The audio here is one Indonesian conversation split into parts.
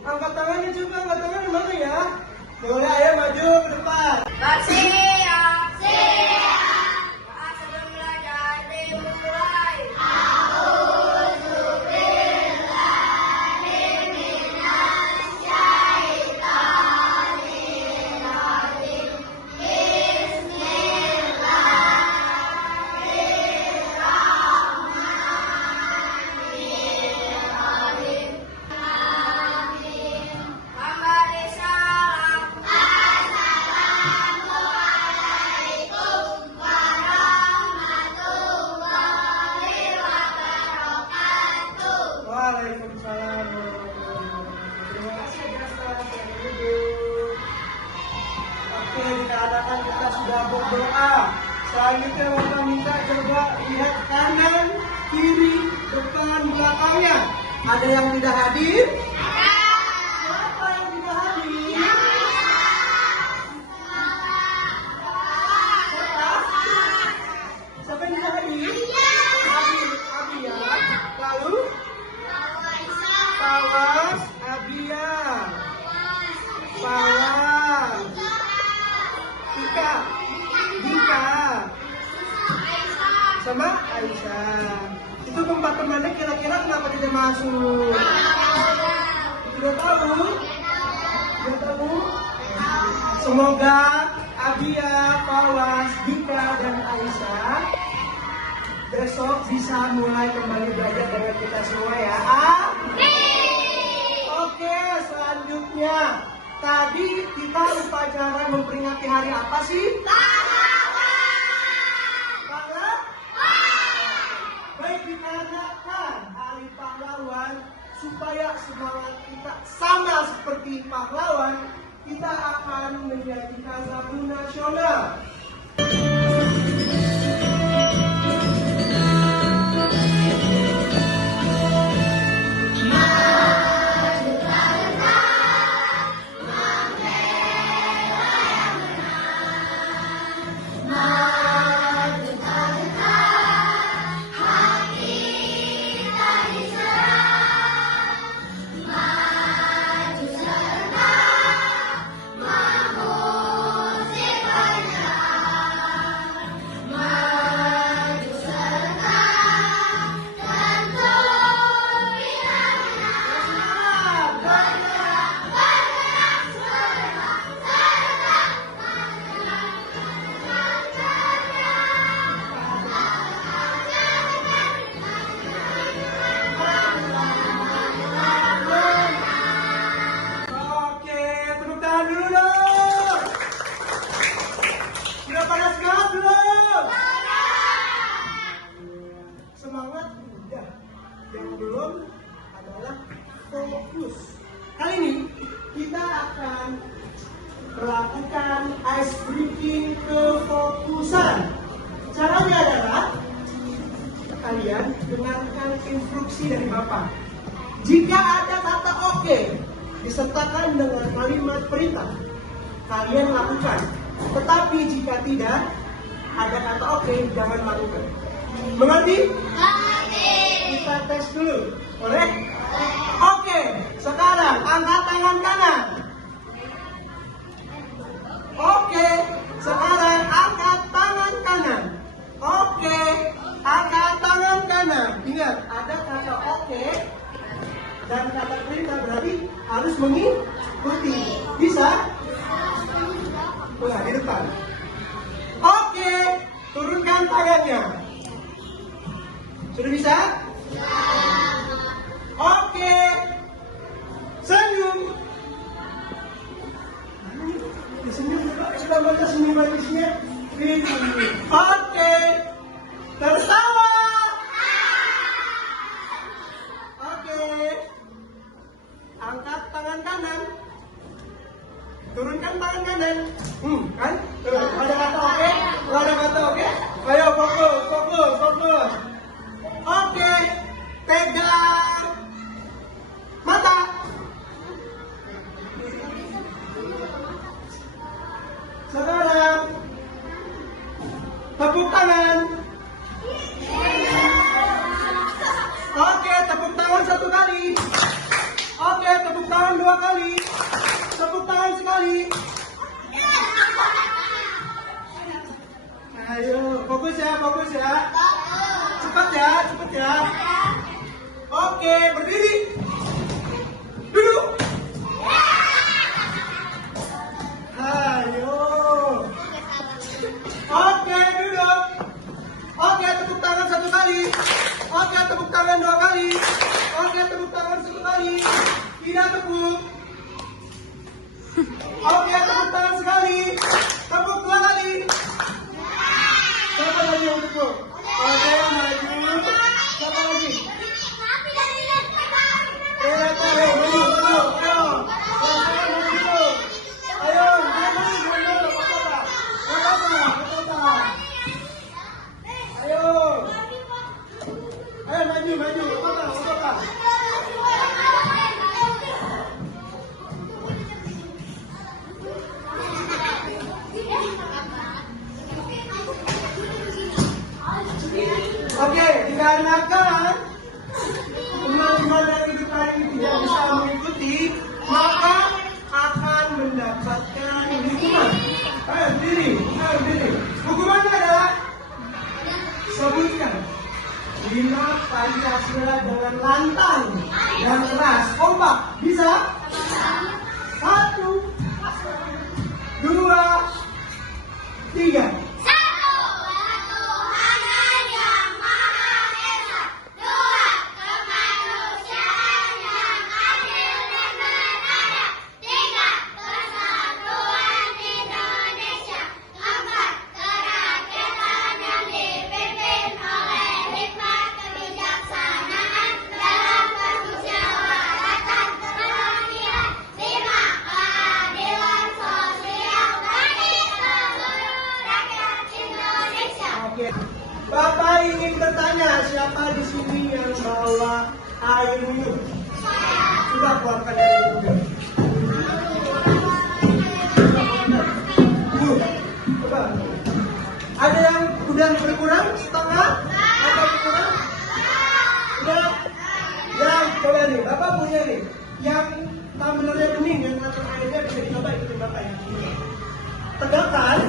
Angkat tangannya coba, angkat tangan mana ya? Boleh, ayo maju ke depan. Bersiap. Siap. Sebelum belajar dimulai. Memberi salam. Waalaikumsalam. Terima kasih atas perhatian Ibu. Oke, dikarenakan kita sudah berdoa, selanjutnya Bapak minta coba lihat kanan, kiri, depan, belakangnya. Ada yang tidak hadir? Siapa yang tidak hadir? Siapa yang tidak hadir? Abi ya. Lalu? Pawas, Abia, Pawas, Ika, Dika, sama Aisyah. Itu keempat temannya kira-kira kenapa tidak masuk? Tidak tahu? Tidak tahu? Semoga Abia, Pawas, Dika, dan Aisyah besok bisa mulai kembali belajar dengan kita semua ya. Oke, selanjutnya tadi kita upacara memperingati hari apa sih? Pahlawan. Baik, dikarenakan hari pahlawan, supaya semangat kita sama seperti pahlawan, kita akan menjadikan lagu nasional. Yang belum adalah fokus. Kali ini kita akan melakukan ice breaking kefokusan. Caranya adalah kalian dengarkan instruksi dari Bapak. Jika ada kata oke disertakan dengan kalimat perintah, kalian lakukan. Tetapi jika tidak ada kata oke, jangan lakukan. Mengerti? Kita tes dulu, boleh? Oke, sekarang angkat tangan kanan. Oke, sekarang angkat tangan kanan. Oke, angkat tangan kanan. Ingat, ada kata oke dan kata perintah, berarti harus mengikuti. Bisa? Nah, di depan. Oke, turunkan tangannya. Sudah bisa? Oke, senyum. Senyum, sudah baca senyum manisnya. Oke, tertawa. Oke, angkat tangan kanan. Turunkan tangan kanan. Kan? Ada kata oke? Ada kata oke? Ayo fokus. Oke, pegang mata. Sekarang tepuk tangan. Oke, tepuk tangan satu kali. Oke, Ayo, fokus ya, fokus ya. Cepat ya, cepat ya. Oke, berdiri. Duduk. Ayo. Oke, duduk. Oke, tepuk tangan satu kali. Oke, tepuk tangan dua kali. Oke, tepuk tangan satu kali. Tidak tepuk. Oke, tepuk tangan sekali. Tepuk dua kali. Siapa lagi yang tepuk? Oke, maju. Siapa lagi? Maju. Ayo, maju. Oke, dikarenakan teman-teman dari hidup ini tidak bisa mengikuti, maka akan mendapatkan hukuman. Ayo berdiri. Hukumannya adalah sebutkan 5 Pancasila dengan lantang dan keras. Kompak, bisa? 1, 2, 3. Bapak ingin bertanya, siapa di sini yang bawa air minum? Sudah keluarkan dari mobil. Coba. Ada yang udah berkurang setengah atau berkurang? Udah. Yang coba nih, Bapak punya nih, yang tumblernya bening, yang ngatur airnya bisa dicoba ikutin Bapak ya. Tegakkan.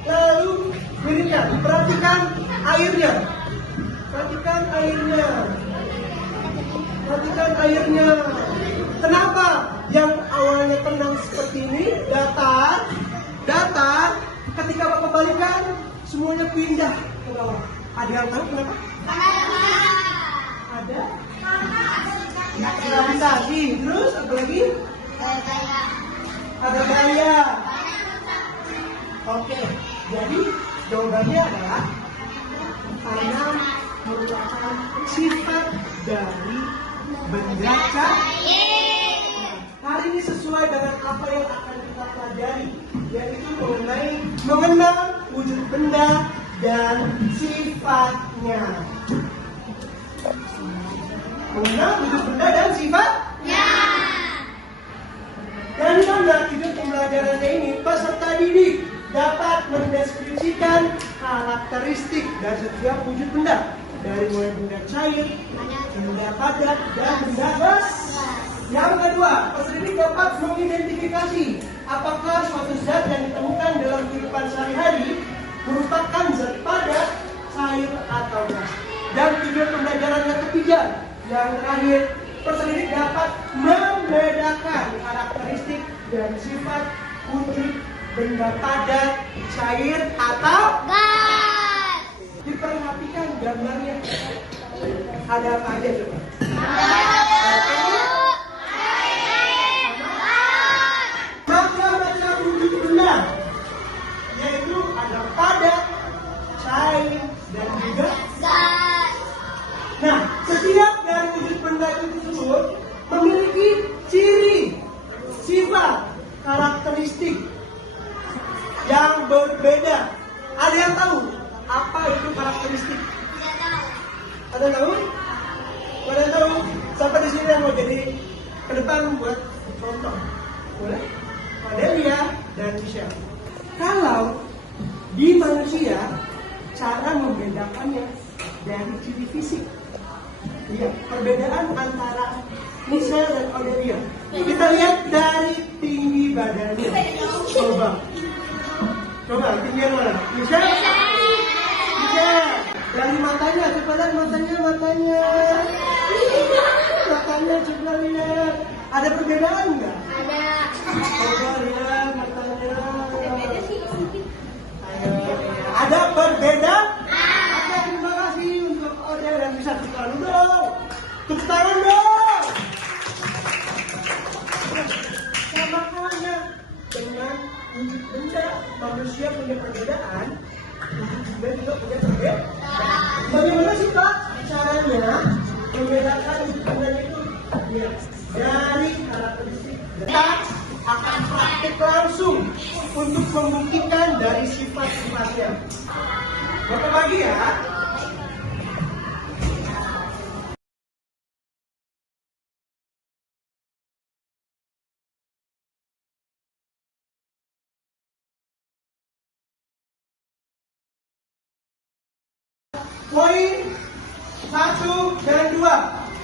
Lalu miringkan, perhatikan airnya. Kenapa yang awalnya tenang seperti ini datar, ketika Bapak balikan semuanya pindah ke bawah. Ada yang tahu kenapa? Ada? Gravitasi. Terus apa lagi? Ada gaya. Oke, jadi jawabannya adalah karena merupakan sifat dari benda cair. Hari ini sesuai dengan apa yang akan kita pelajari, yaitu mengenal wujud benda dan sifatnya. Mengenal wujud benda dan sifatnya. Dan dalam hidup pembelajarannya ini, peserta didik dapat mendeskripsikan karakteristik dari setiap wujud benda, dari mulai benda cair, benda padat, dan benda gas. Yang kedua, peserta didik dapat mengidentifikasi apakah suatu zat yang ditemukan dalam kehidupan sehari-hari merupakan zat padat, cair, atau gas. Dan tujuan pembelajaran yang ketiga, yang terakhir, peserta didik dapat membedakan karakteristik dan sifat wujud benda padat, cair, atau gas. Diperhatikan gambarnya. Ada apa aja coba? Macam-macam wujud benda, yaitu ada padat, cair, dan juga Gas. Nah, setiap dari wujud benda itu tersebut memiliki ciri, sifat, karakteristik yang berbeda. Ada yang tahu apa itu karakteristik? Ada yang tahu? Ada yang tahu? Siapa di sini yang mau jadi ke depan buat contoh? Boleh? Adelia dan Michelle. Kalau di manusia, cara membedakannya dari ciri fisik. Iya, perbedaan antara Michelle dan Adelia. Kita lihat dari tinggi badannya. Coba tinggian mana? Michelle? Dari matanya, coba lihat matanya. Matanya coba lihat. Ada perbedaan nggak? Ada. Coba lihat matanya. Ada perbedaan? Oke, terima kasih untuk order dan bisa tepuk tangan dong. Tepuk tangan dong. Samakannya dengan wujud benda. Manusia punya perbedaan. Wujud benda juga punya perbedaan. Bagaimana sih Pak caranya membedakan wujud bendanya itu? Ya, dari karakteristik. Kita akan praktik langsung untuk membuktikan dari sifat-sifatnya. Bapak bagi ya. Poin 1 dan 2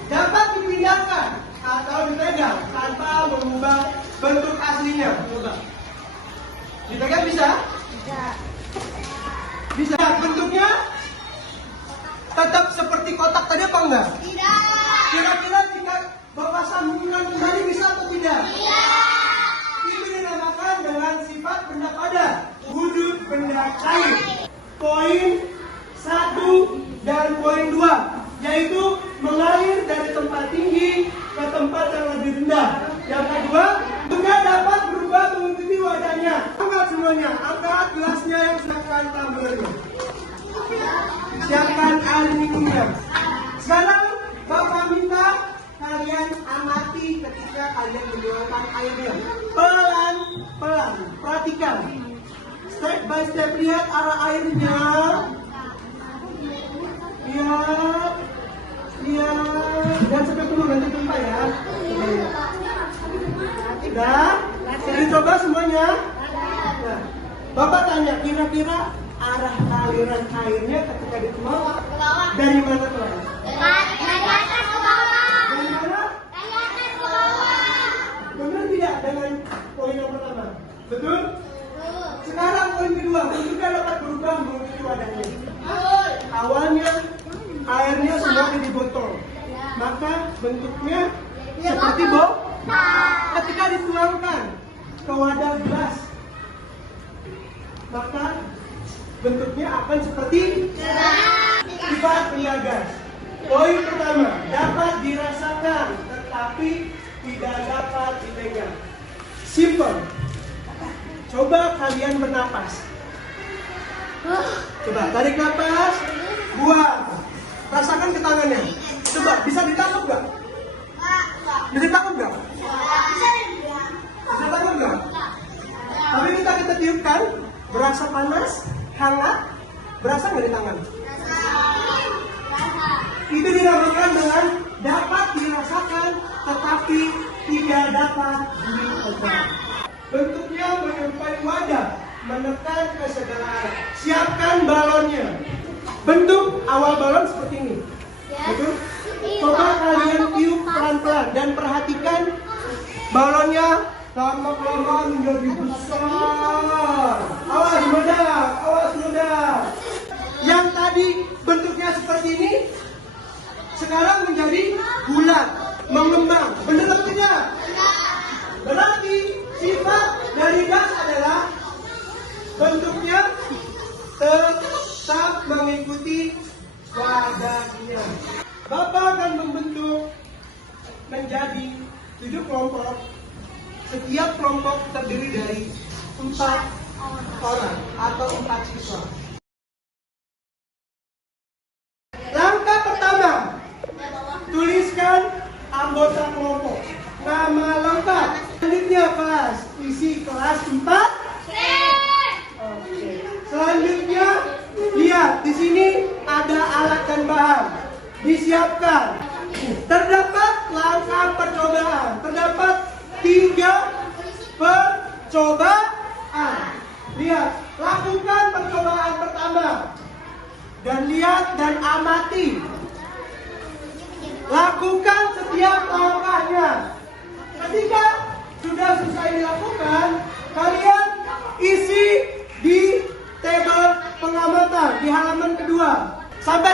dapat dipindahkan atau dipegang tanpa mengubah bentuk aslinya. Coba. Dipegang bisa? Bisa. Bentuknya tetap seperti kotak tadi apa enggak? Tidak. Kira-kira jika Bapak sambungkan kembali bisa atau tidak? Itu dinamakan dengan sifat benda padat, wujud benda cair. Poin 1 dan poin 2 yaitu mengalir dari tempat tinggi ke tempat yang lebih rendah. Yang kedua, benda dapat berubah mengikuti wadahnya. Angkat semuanya, angkat gelasnya yang siapkan tumblernya. Siapkan air minumnya. Sekarang Bapak minta kalian amati ketika kalian menuangkan airnya. Pelan-pelan, perhatikan. Step by step, lihat arah airnya. Lihat, dan sampai penuh nanti tumpah ya. Sudah, dicoba semuanya. Nah, Bapak tanya, kira-kira arah aliran airnya ketika dituang dari mana ke mana? Dari atas ke bawah. Dari mana? Dari atas ke bawah. Benar tidak dengan poin yang pertama? Betul? Sekarang poin kedua, bentuknya dapat berubah mengikuti wadahnya. Awalnya airnya sudah ada di botol, maka bentuknya seperti botol. Ketika dituangkan ke wadah gelas, maka bentuknya akan seperti sifat benda gas. Poin pertama, dapat dirasakan tetapi tidak dapat dipegang. Simple. Coba kalian bernapas. Coba tarik napas, buang. Rasakan ke tangannya. Coba, bisa ditangkap nggak? Bisa ditangkap nggak? Bisa ditangkap nggak? Tapi kita tiupkan, berasa panas, hangat, berasa nggak di tangan? Itu dinamakan dengan dapat dirasakan, tetapi tidak dapat dipegang. Bentuknya menyerupai wadah, menekan ke segala arah. Siapkan balonnya. Bentuk awal balon seperti ini. Betul? Coba kalian tiup pelan-pelan dan perhatikan balonnya lama-kelamaan menjadi besar. Awas meledak. Yang tadi bentuknya seperti ini, sekarang menjadi bulat, mengembang. Benar atau tidak? Berarti sifat dari gas adalah bentuknya tetap mengikuti wadahnya. Bapak akan membentuk menjadi 7 kelompok. Setiap kelompok terdiri dari 4 orang atau 4 siswa. Langkah pertama, tuliskan anggota kelompok, nama lengkap. Selanjutnya kelas, isi kelas 4. Oke. Selanjutnya, lihat di sini ada alat dan bahan. Disiapkan. Terdapat langkah percobaan. Terdapat 3 percobaan. Lihat, lakukan percobaan pertama. Dan lihat dan amati. Lakukan setiap langkahnya. Ketika sudah selesai dilakukan, kalian isi di tabel pengamatan di halaman kedua. Sampai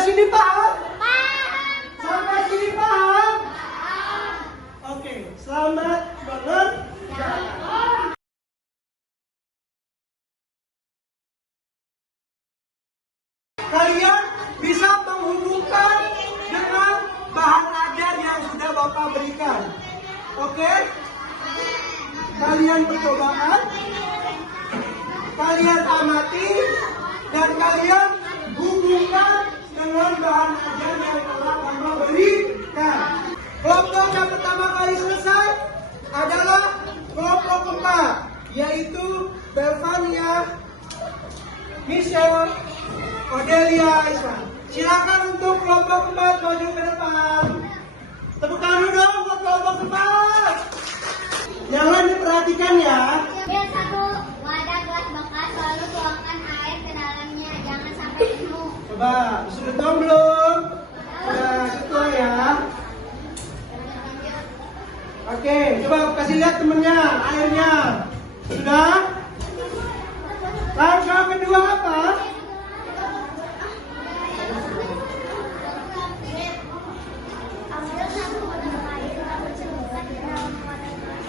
Selamat mengerjakan. Kalian bisa menghubungkan dengan bahan ajar yang sudah Bapak berikan. Oke? Kalian percobaan, kalian amati, dan kalian hubungkan dengan bahan ajar yang telah Bapak berikan. Kelompok yang pertama kali selesai adalah kelompok keempat, yaitu Belvania, Michelle, Odelia, Islam. Silakan untuk kelompok keempat maju ke depan. Tepuk tangan dulu dong buat kelompok keempat. Jangan diperhatikan ya. Ambil satu wadah gelas bekas, lalu tuangkan air ke dalamnya, jangan sampai penuh. Coba, sudah dong belum? Sudah ketua ya. Oke, coba kasih lihat temennya airnya. Sudah? Langkah kedua apa? Ambil satu wadah air, lalu celupkan di dalam wadah gelas.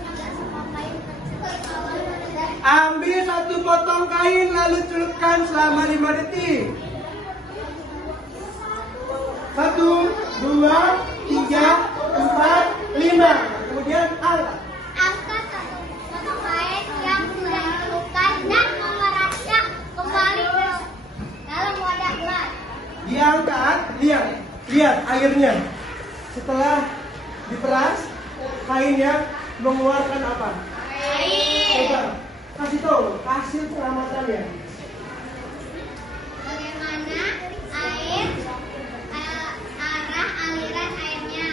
Tidak semua kain tercelup. Ambil satu potong kain lalu celupkan selama 5 detik. 1, 2, 3, 4, 5. Kemudian angkat. Angkat satu potong kain yang sudah dicelupkan dan memerasnya kembali ke dalam wadah gelas. Diangkat, lihat airnya. Setelah diperas, kainnya mengeluarkan apa? Coba kasih tahu hasil pengamatannya. Bagaimana air arah aliran airnya?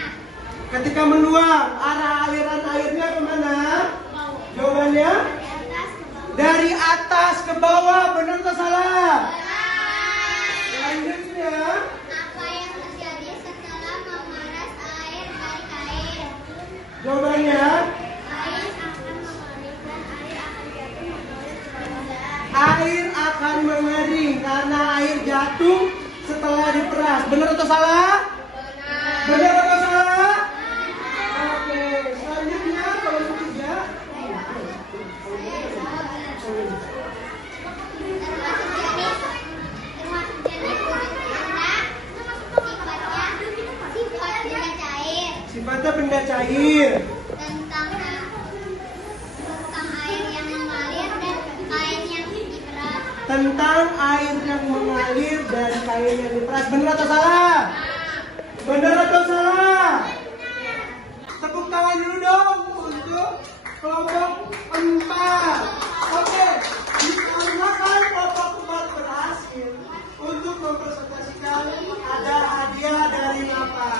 Ketika menuang, arah aliran airnya kemana? Jawabannya Dari atas ke bawah. dari atas ke bawah. Benar atau salah? Benar. Selanjutnya, Apa yang terjadi setelah memeras air dari kain? jawabannya Kain akan mengalirkan, air akan jatuh mengalir ke bawah. air akan mengering karena air jatuh setelah diperas. Benar atau salah? Benar atau salah? Oke, selanjutnya kalau ketiga. Termasuk jenis benda, sifat benda cair, Sifatnya benda cair. tentang air yang mengalir dan kain yang diperas. Tentang air yang mengalir dan kain yang diperas. Benar atau salah? Benar atau salah? Tepuk tangan dulu dong untuk kelompok 4. Oke, dikarenakan kelompok 4 berhasil untuk mempresentasikan ada hadiah dari apa?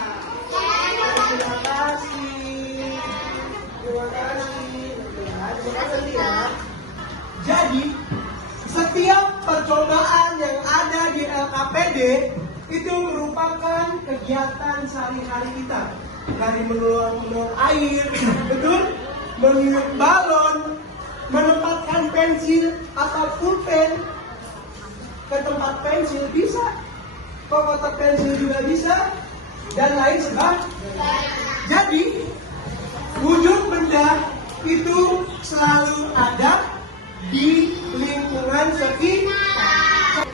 Terima kasih. Terima kasih. Terima kasih ya. Jadi, setiap percobaan yang ada di LKPD itu merupakan kegiatan sehari-hari kita. Dari menuang air, betul? Meniup balon, menempatkan pensil atau pulpen ke tempat pensil bisa, ke kotak pensil juga bisa, dan lain sebagainya. Jadi, wujud benda itu selalu ada di lingkungan sekitar.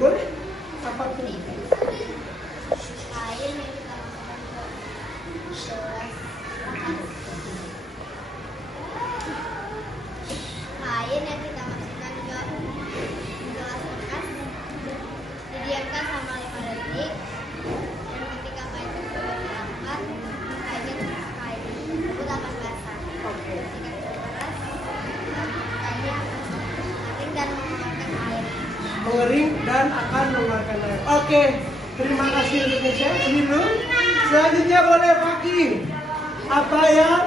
Boleh? Apapun. Kain yang kita masukkan ke gelas. Kain yang kita masukkan ke gelas bekas didiamkan selama 5 detik, dan ketika kain tersebut diangkat, kain tersebut akan basah. Ketika diperas, kainnya akan kering dan mengeluarkan air. Mengering dan akan mengeluarkan air. Oke, terima kasih Indonesia. Ini dulu. Selanjutnya boleh Faki. Apa yang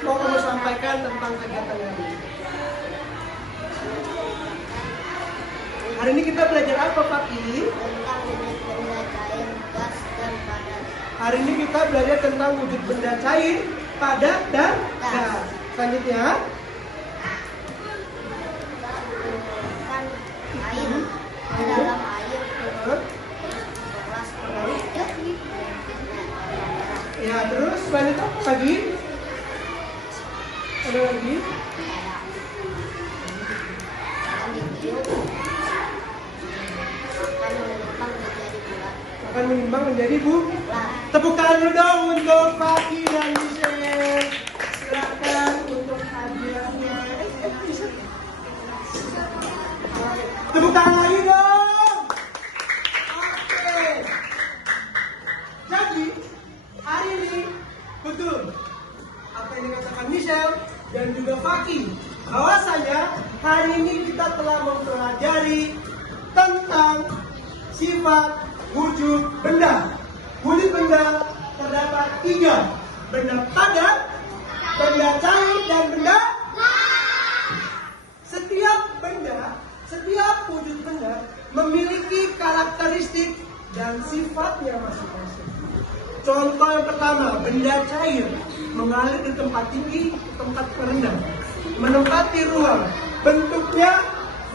mau kamu sampaikan tentang kegiatan ini? Hari ini kita belajar apa Faki? Tentang wujud benda cair, gas, dan padat. Hari ini kita belajar tentang wujud benda cair, padat, dan gas. Selanjutnya, Kan kain akan menimbang menjadi bulat. Tepuk tangan dulu dong untuk Faki dan Michelle. Silakan untuk hadiahnya. Tepuk tangan lagi dong. Oke. Jadi hari ini betul apa yang dikatakan Michelle dan juga Faki, bahwasanya hari ini kita telah mempelajari tentang sifat wujud benda. Wujud benda terdapat 3, benda padat, benda cair, dan benda. Setiap wujud benda memiliki karakteristik dan sifatnya masing-masing. Contoh yang pertama, benda cair mengalir di tempat tinggi, tempat rendah, menempati ruang. Bentuknya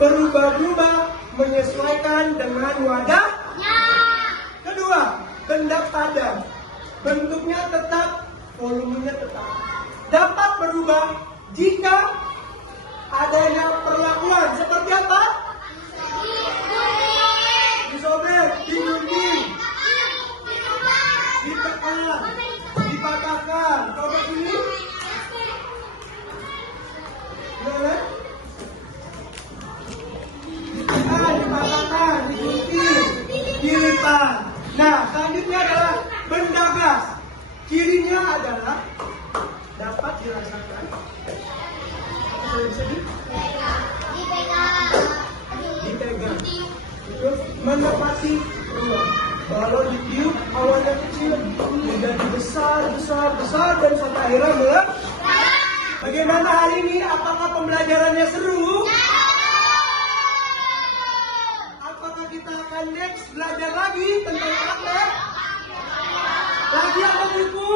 berubah-ubah menyesuaikan dengan wadahnya. Kedua, benda padat, bentuknya tetap, volumenya tetap. Dapat berubah jika adanya perlakuan seperti apa? Disobek, digunting, ditekan, dipatahkan. Coba ini. Gimana? Ditekan, dipatahkan, digunting, dilipat. Nah, selanjutnya adalah benda gas. Cirinya adalah dapat dirasakan. Dipegang. Terus menepati ruang. Kalau ditiup awalnya kecil, menjadi besar dan sampai akhirnya meledak. Bagaimana hari ini? Apakah pembelajarannya seru? Apakah kita akan next belajar lagi tentang praktek? Lagi apa buku?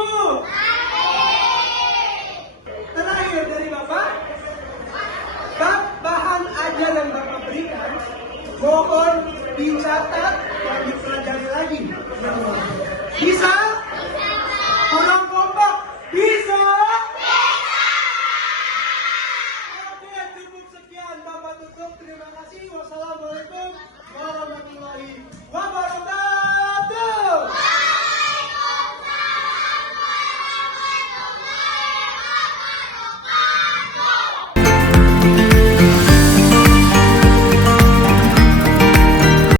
Terakhir dari Bapak, bahan ajar yang Bapak berikan, mohon dicatat dan dipelajari lagi. Bisa?